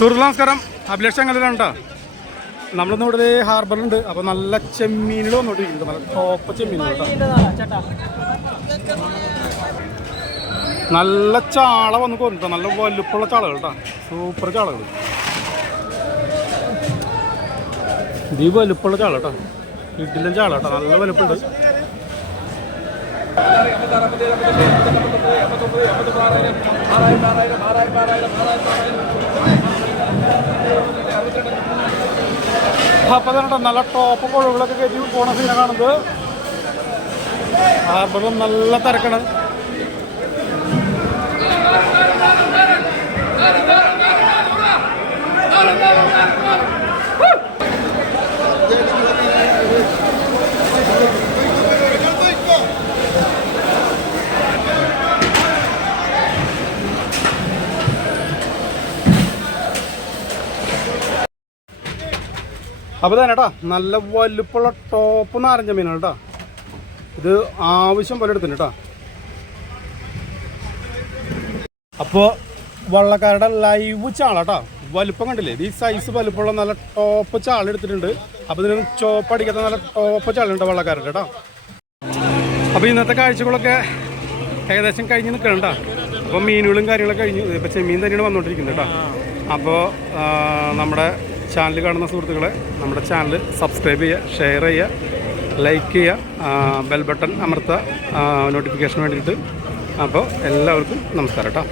സുഹൃത്ത് നമസ്കാരം അഭിലാഷ് ചങ്ങലാണ് കേട്ടോ നമ്മളിന്ന് ഇവിടെ ഹാർബറിലുണ്ട് അപ്പോൾ നല്ല ചെമ്മീനുകൾ വന്നോണ്ടിരിക്കുന്നത് നല്ല ടോപ്പ് ചെമ്മീനുകൾ നല്ല ചാള വന്ന് കൊണ്ട് നല്ല വലുപ്പുള്ള ചാളകൾ കേട്ടോ സൂപ്പർ ചാളകൾ ഇത് ഈ വലുപ്പമുള്ള ചാള കേട്ടോ ഇഡിലും ചാള കേട്ടോ നല്ല വലുപ്പമുണ്ട് തന്നെ നല്ല ടോപ്പ് പുഴകളൊക്കെ കയറ്റി പോണ സീനാണത് കാണുന്നത്. ഹാർബറിൽ നല്ല തിരക്കാണ്. അപ്പോൾ തന്നെ കേട്ടോ നല്ല വലുപ്പുള്ള ടോപ്പ് നാരഞ്ച മീനാണ് കേട്ടോ. ഇത് ആവശ്യം പോലെ എടുത്തിന് കേട്ടോ. അപ്പോൾ വള്ളക്കാരുടെ ലൈവ് ചാള കേട്ടോ. വലുപ്പം കണ്ടില്ലേ? ഈ സൈസ് വലുപ്പമുള്ള നല്ല ടോപ്പ് ചാള എടുത്തിട്ടുണ്ട്. അപ്പോൾ ഇതിന് ചോപ്പടിക്കാത്ത നല്ല ടോപ്പ് ചാളുണ്ട് വള്ളക്കാരുടെ കേട്ടോ. അപ്പോൾ ഇന്നത്തെ കാഴ്ചകളൊക്കെ ഏകദേശം കഴിഞ്ഞ് നിൽക്കണം കേട്ടോ. അപ്പോൾ മീനുകളും കാര്യങ്ങളൊക്കെ കഴിഞ്ഞു ഇപ്പോൾ ചെമ്മീൻ തന്നെയാണ് വന്നുകൊണ്ടിരിക്കുന്നത് കേട്ടോ. അപ്പോൾ നമ്മുടെ ചാനൽ കാണുന്ന സുഹൃത്തുക്കളെ നമ്മുടെ ചാനൽ സബ്സ്ക്രൈബ് ചെയ്യുക ഷെയർ ചെയ്യുക ലൈക്ക് ചെയ്യുക ബെൽ ബട്ടൺ അമർത്തുക നോട്ടിഫിക്കേഷൻ വേണ്ടിയിട്ട്. അപ്പോൾ എല്ലാവർക്കും നമസ്കാരം കേട്ടോ